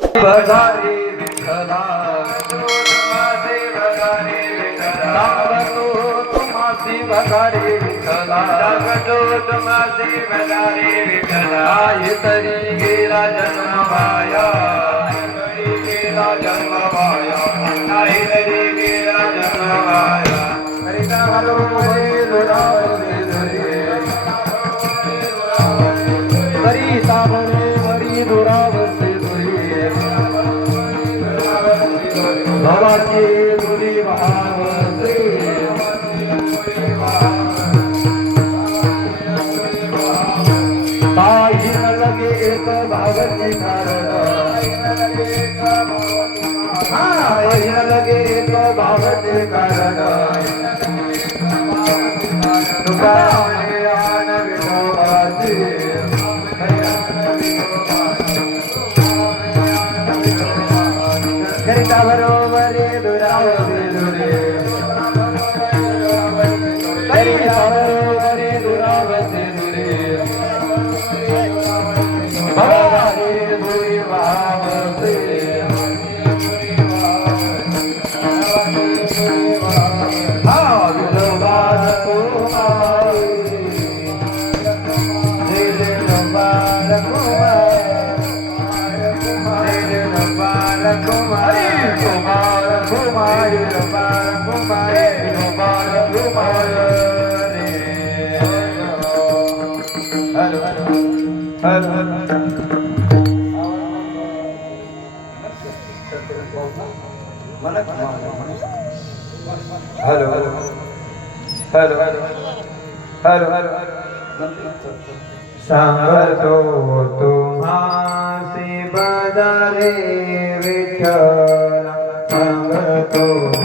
भगारी विठ्ठला माझे भगारी विठ्ठला तुम्हासी भगारी विठ्ठला जगतो तुम्हासी भगारी विठ्ठला आई तरी गेला जन्म माया भवाची धुली ताई लगे एक भावची कारण लगे एक भावचे कारण तुका करिता बरोबर दुरावसे दुरे hello hello hello hello hello सांगतो तुम्हासी बजारे विठ्ठला. सांगतो तुम्हा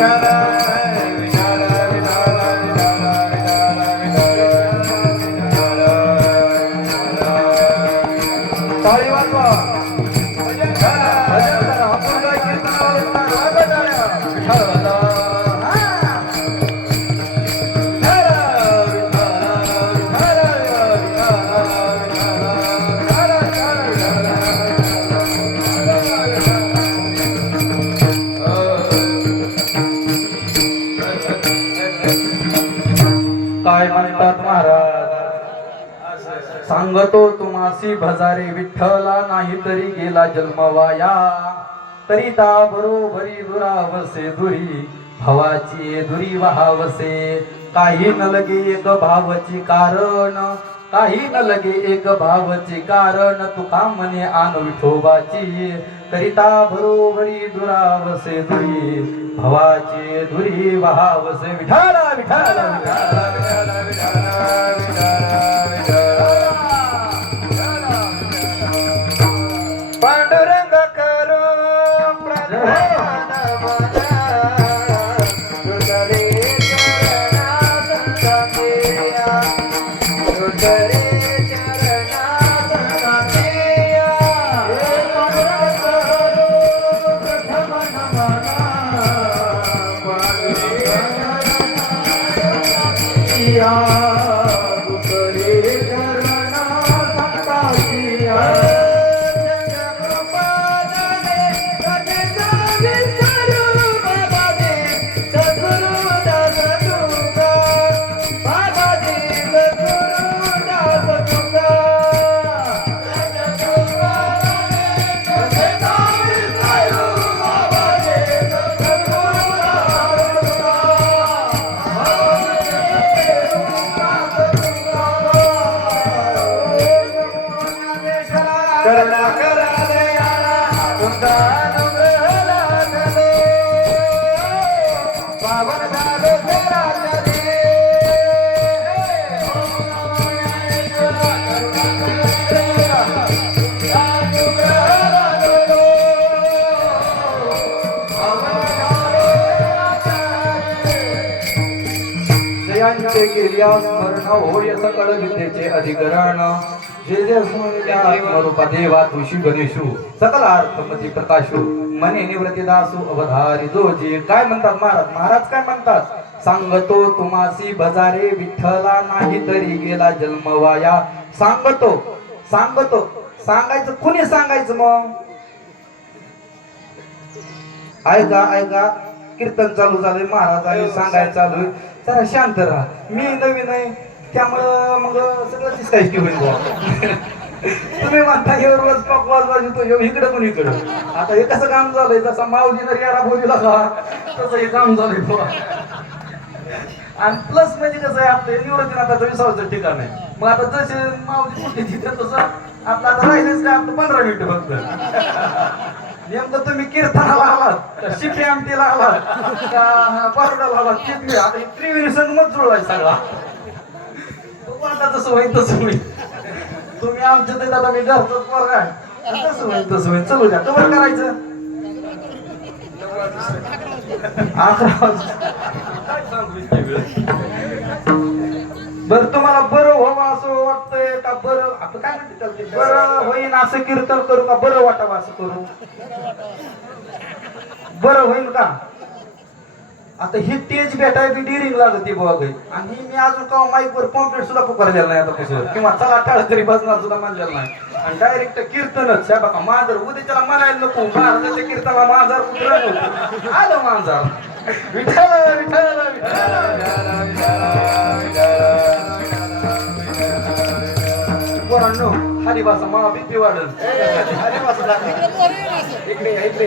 Sara. सांगतो तुम्हासी भजारे विठ्ठला नाही तरी गेला जन्मवाया. तरी ता बरोबरी दुरावसे दुरी भावाची दुरी वहावसे. काही न लगे एक भावची कारण काही न लगे एक भावची कारण. तुका म्हणे आन विठोबाची करिता बरोबरी दुरावसे दुरी भावाची दुरी वहावसे. विठाला विठाला विठाला विठाला विठाला Yeah. क्रिया स्मरण होय सकळ विद्येचे अधिकरण. जे जे स्मरल्या आत्मरूपा देवा तुषी गणेशू. सकल अर्थमती प्रकाशू. मने निवृत्ती अवधारितो जे. काय म्हणतात महाराज? महाराज काय म्हणतात? सांगतो तुम्हासी बजारे विठ्ठला नाही तरी गेला जन्मवाया सांगतो सांगतो. सांगायचं कुणी सांगायचं मग? ऐका ऐका. कीर्तन चालू झालंय महाराज आहे सांगायचं चालू आहे. जरा शांत राहा. मी नवीन आहे त्यामुळं मग सगळं दिसायची होईल तुम्ही म्हणता हे रोज बाजू वाजवतो येऊ इकडं पण इकडं. आता हे कसं काम झालंय? जसा मावजी जर याडा बोलीला का तसं हे काम झालंय बुवा. आणि प्लस म्हणजे कसं आहे आपलं निवृत्तीनाथाचं विसावाचं ठिकाण आहे. मग आता जसे माऊली कुठे तिथे तसं आपलं आता राहिलेच काय आपलं पंधरा मिनिटं फक्त. नेमकं तुम्ही कीर्तनाला आलात का शिपी आमटीला आलात का पारडाला आलात? चितमी आता ही त्रिवेणी संगमच जुळलाय सगळा. तसं होईल तसं होईल. तुम्ही आमच्या ते आता मी घरचंच पोरगा तसं होईल तसं होईल. चलू द्या. कवर करायचं. अकरा वाजता. काय सांगू वेळ? बरं तुम्हाला बरं व्हावं असं वाटतंय का? बरं. आता काय म्हणते? बरं होईन असं कीर्तन करू का? बरं वाटावं असं करू? बरं होईल का? आता ही तेज भेटाय बी डिरिंग लागत ती बघा. आणि मी अजून का माईकवर पॉम्पलेट सुद्धा पुकारलेलं नाही आता कसं किंवा चला टाळ तरी बसणार सुद्धा म्हणलेलं नाही. आणि डायरेक्ट कीर्तनच. आहे बघा मांजर उद्याच्याला म्हणायला नको. महाराजाच्या कीर्तनाला मांजर आलं मांजर. विठ्ठल विठ्ठल पोरांनो हरिभाषा मा भीती वाढल इकडे इकडे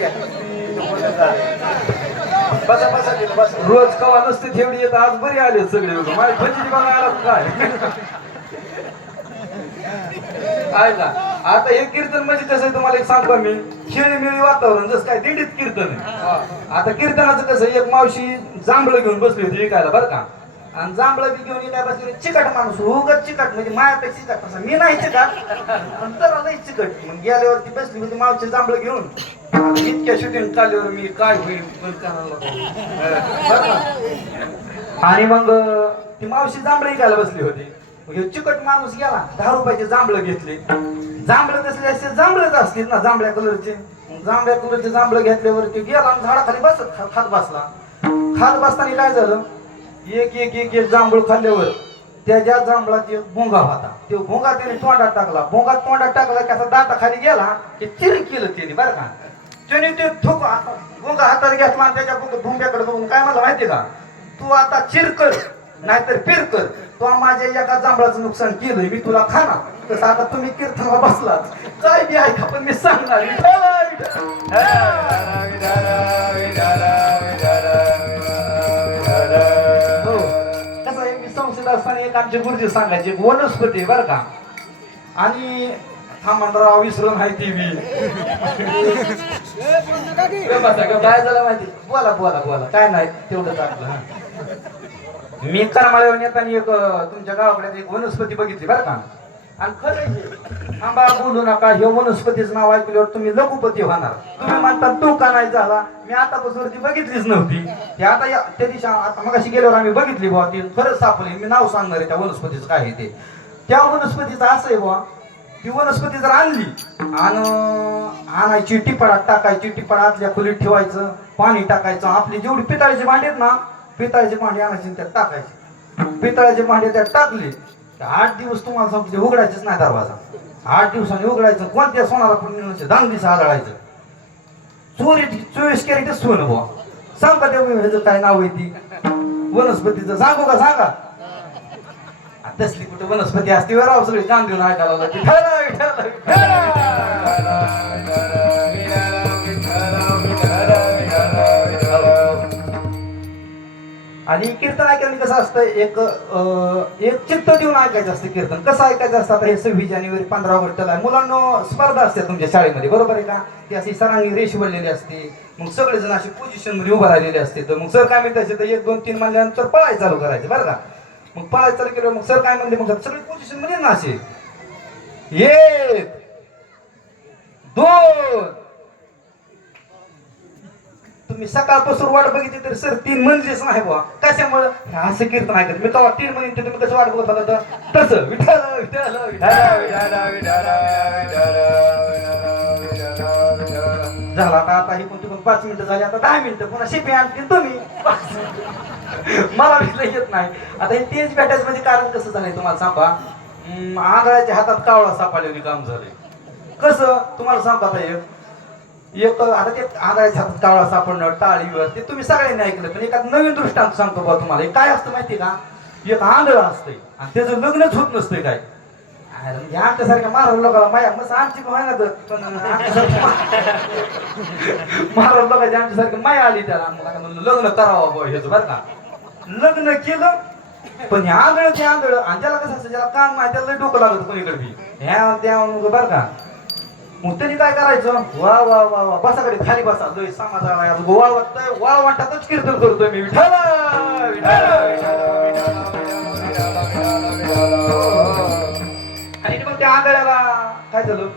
बसा बसा तिथं बसा. रोज कवा नसते तेवढी येत आज बरी आले सगळे माझी भजी बघा आलात काय? ऐका आता हे कीर्तन म्हणजे कसं तुम्हाला एक सांगतो मी. खेळीमेळी वातावरण जसं काय दिंडीत कीर्तन आता कीर्तनाचं कसं एक मावशी जांभळं घेऊन बसली होती विकायला बरं का? आणि जांभळं बी घेऊन काय बसली होती, चिकट माणूस उगत चिकट म्हणजे मायापेक्षा चिकट. तसा मी नाही चिकट पण जरा लई चिकट. मग गेल्यावरती बसली होती मावशी जांभळं घेऊन. इतक्या शूटिंग चालल्यावर मी काय होईल? आणि मग ती मावशी जांभळं विकायला बसली होती. चिकट माणूस गेला दहा रुपयाचे जांभळं घेतले. जांभळं नसले असते जांभळं असतील ना जांभळ्या कलरचे जांभळ्या कलरचे जांभळं घेतल्यावरती गेला आणि झाडाखाली बसत खा- खात बसला. खात बसताना काय झालं? एक एक एक एक जांभूळ खाल्ल्यावर त्याच्या जांभळाचे भोंगा होता तो भोंगा त्याने तोंडात टाकला. भोंगा तोंडात टाकला त्याचा असा दाता खाली गेला की चिर केलं त्याने बरं का? त्याने ते थोक भोंगा हातात घेतला आणि त्याच्या भोंग्याकडे बघून काय मला माहितीये का? तू आता चिर कर नाहीतर फिर कर. तू माझ्या एका जांभळाचं नुकसान केलंय मी तुला खाणार. तसं आता तुम्ही कीर्तनाला बसलात. काय बी ऐका पण मी सांगणार हो, कसं आहे मी संसद असताना एक आमचे गुरुजी सांगायचे वनस्पती बर बरं का. आणि थांबणराव विसरून आहे ती मी. काय झालं माहिती? बोला बोला बोला. काय नाही तेवढं चांगलं मी करमाळ्यावर येताना एक तुमच्या गावाकडे एक वनस्पती बघितली बरं का. आणि खरं आंबा थांबा बोलू नका. हे वनस्पतीचं नाव ऐकल्यावर तुम्ही लघुपती होणार. तुम्ही म्हणता तो का नाही झाला? मी आतापासून ती बघितलीच नव्हती. ते आता या- त्या दिवशी आता मगाशी गेल्यावर आम्ही बघितली बुवा ती खरंच सापडली. मी नाव सांगणार आहे त्या वनस्पतीचं काय आहे ते. त्या वनस्पतीचं असं आहे बुवा ती वनस्पती जर आणली आणि आणायची टिपाडात टाकायची टिपाडातल्या खोलीत ठेवायचं पाणी टाकायचं आपली जेवढी पितळाची भांडी आहेत ना पितळाची भांडी आणायची त्यात टाकायची. पितळाचे भांडे त्यात टाकले आठ दिवस तुम्हाला सांगतो उघडायचंच नाही दरवाजा. आठ दिवसांनी उघडायचं कोणत्या सोनाला पण दांगडीचं आदळायचं चोरी चोवीस कॅरेटच सोनं बुवा. सांगा का त्या ह्याचं काय नाव आहे ती? वनस्पतीचं. सांगू का सांगा? तसली कुठे वनस्पती असते राव सगळी कान देऊन ऐकायला आणि कीर्तन ऐकायला कसं असतं एक अं, एक चित्त देऊन ऐकायचं असतं कीर्तन. कसं ऐकायचं असतं? आता हे सव्वीस जानेवारी पंधरा ऑगस्टला आहे. मुलांना स्पर्धा असते तुमच्या शाळेमध्ये बरोबर आहे का? ती अशी सरांनी रेष बनलेली असते. मग सगळेजण अशी पोझिशनमध्ये उभं राहिलेले असते. तर मग सर काय म्हणते तर एक दोन तीन म्हणल्यानंतर पळायला चालू करायचं बरं का? मग पळायला चालू केलं मग सर काय म्हणले? मग सगळे पोझिशनमध्ये ना असे एक दोन मी सकाळपासून वाट बघितली तर सर तीन म्हणजेच नाही बुवा. कशामुळं? असं कीर्तन ऐकत. मी तेव्हा तीन म्हणते तुम्ही कसं वाट बघत होता? तसं विठाल झाला आता आता ही पण पाच मिनिटं झाली आता दहा मिनिटं. पुन्हा शिपी आणतील तुम्ही. मला विचार येत नाही. आता हे तेज भेटायचं म्हणजे कारण कसं झालंय तुम्हाला सांगा? आंधळाच्या हातात कावळा सापडल्याने काम झालंय. कसं? तुम्हाला सांगता येईल एक आता ते आंधळ्याच्या टाळा सापडणं टाळीवर ते तुम्ही सगळ्यांनी ऐकलं पण एका नवीन दृष्टांत सांगतो बा तुम्हाला. काय असतं माहिती का? एक आंधळ असतंय. आणि त्याचं लग्नच होत नसतंय काय? आमच्या म्हणजे सारख्या आमच्यासारख्या महाराज लोकांना माया मस आमची पण ना तर. पण महाराज लोकांची आमच्यासारखी माया आली त्याला. मग म्हणलं लग्न करावं बुवा ह्याचं बरं का? लग्न केलं पण हे आंधळ ते आंधळ. आणि त्याला कसं असतं ज्याला कान माहिती त्याला डोकं लागत कोणीकडे बी. ह्या त्या बरं का? मग त्यांनी काय करायचं? वा वा वा वा बसाकडे खाली बसा. लय समाजाला वाळ वाटतंय. वाळ वाटतातच कीर्तन करतोय मी. विठाला आणि मग त्या आंधळ्याला काय झालं?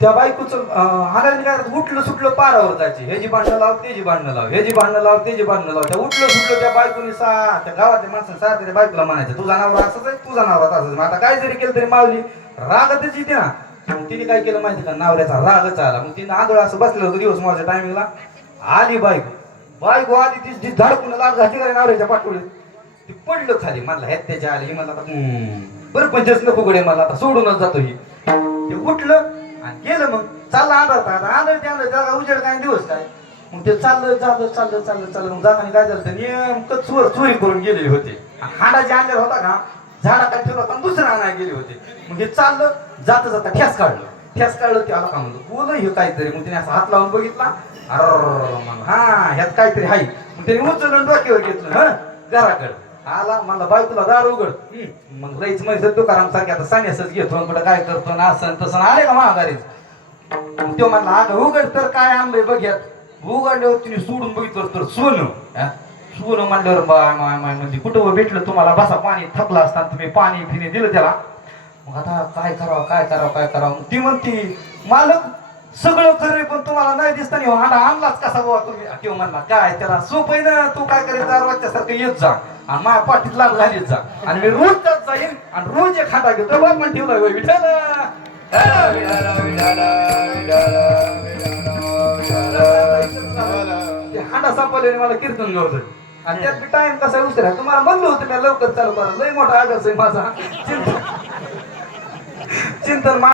त्या बायकोचं आंधळ्याने काय उठलं सुटलं पारावर जायची. ह्याची भांडणं लाव त्याची भांडणं लाव. ह्याची भांडणं लाव त्याची भांडणं लाव. त्या उठलं सुटलं त्या बायकोनी सा त्या गावातल्या माणसाने सारखं त्या बायकोला म्हणायचं तुझा नावर असंच आहे तुझा नावर तसंच आता काय जरी केलं तरी मावली रागतच येते ना. मग तिने काय केलं माहिती का? नवऱ्याचा रागच आला मग तिने आंधळ असं बसलेलं होतं दिवस माझ्या टायमिंगला आली बायको. बायको आली ती जी धडकून लाल घातली का नावऱ्याच्या पाठवली ती पडलं खाली. म्हणला ह्यात त्याच्या आली. म्हणला आता बरं पण नको गडे मला. आता सोडूनच जातो ही. ते उठलं आणि गेलं मग. चाललं आंधळता आता आंधळ ते आंधळ. त्याला उजेड काय दिवस काय? मग ते चाललं चाललं चाललं चाललं चाललं. मग जाताना काय झालं? तर नेमकं चोर चोरी करून गेलेले होते. हाडाचे हाडा होता का झाडाखाली काय ठेवला होता आणि आणायला गेले होते. मग हे चाललं जाता जाता ठ्यास काढलं. ठ्यास काढलं ते आला का म्हणलं बोल हे काहीतरी. मग त्याने असा हात लावून बघितला. मग हा ह्यात काहीतरी आहे मग त्याने उचलून डोक्यावर घेतलं हा घराकडं आला मला बायकोला दार उघड मग लईच म्हणजे तुकाराम सारखे आता सान्यासच घेतो कुठं काय करतो ना असं तसं आले का महागारीच तो म्हणला अगं उघड तर काय आणलंय बघ्यात उघडल्यावर तिने सोडून बघितलं तर सोनं हा? सोनं म्हणल्यावर बाय माय माय म्हणजे कुठं भेटलं तुम्हाला बसा पाणी थकलं असताना तुम्ही पाणी फिने दिलं त्याला. मग आता काय करावं काय करावं काय करावं? मग ती म्हणती मालक सगळं खरंय पण तुम्हाला नाही दिसताना हो हाडा आणलाच कसा बाबा तुम्ही? किंवा म्हणला काय त्याला सोपं आहे ना तू काय करेल दरवाजच्या सारखं येत जा. आणि माझ्या पाठीत लाल घालीत जा. आणि मी रोज जात जाईन आणि रोज एक खाता घेतो बघ पण ठेवलाय होय विठ्ठल. ते मला कीर्तन गावचं आणि त्यात टाइम कसा उशिरा तुम्हाला म्हणलं होतं मी लवकर चालू करा लय मोठा आगास आहे माझा. चिंतन चिंतन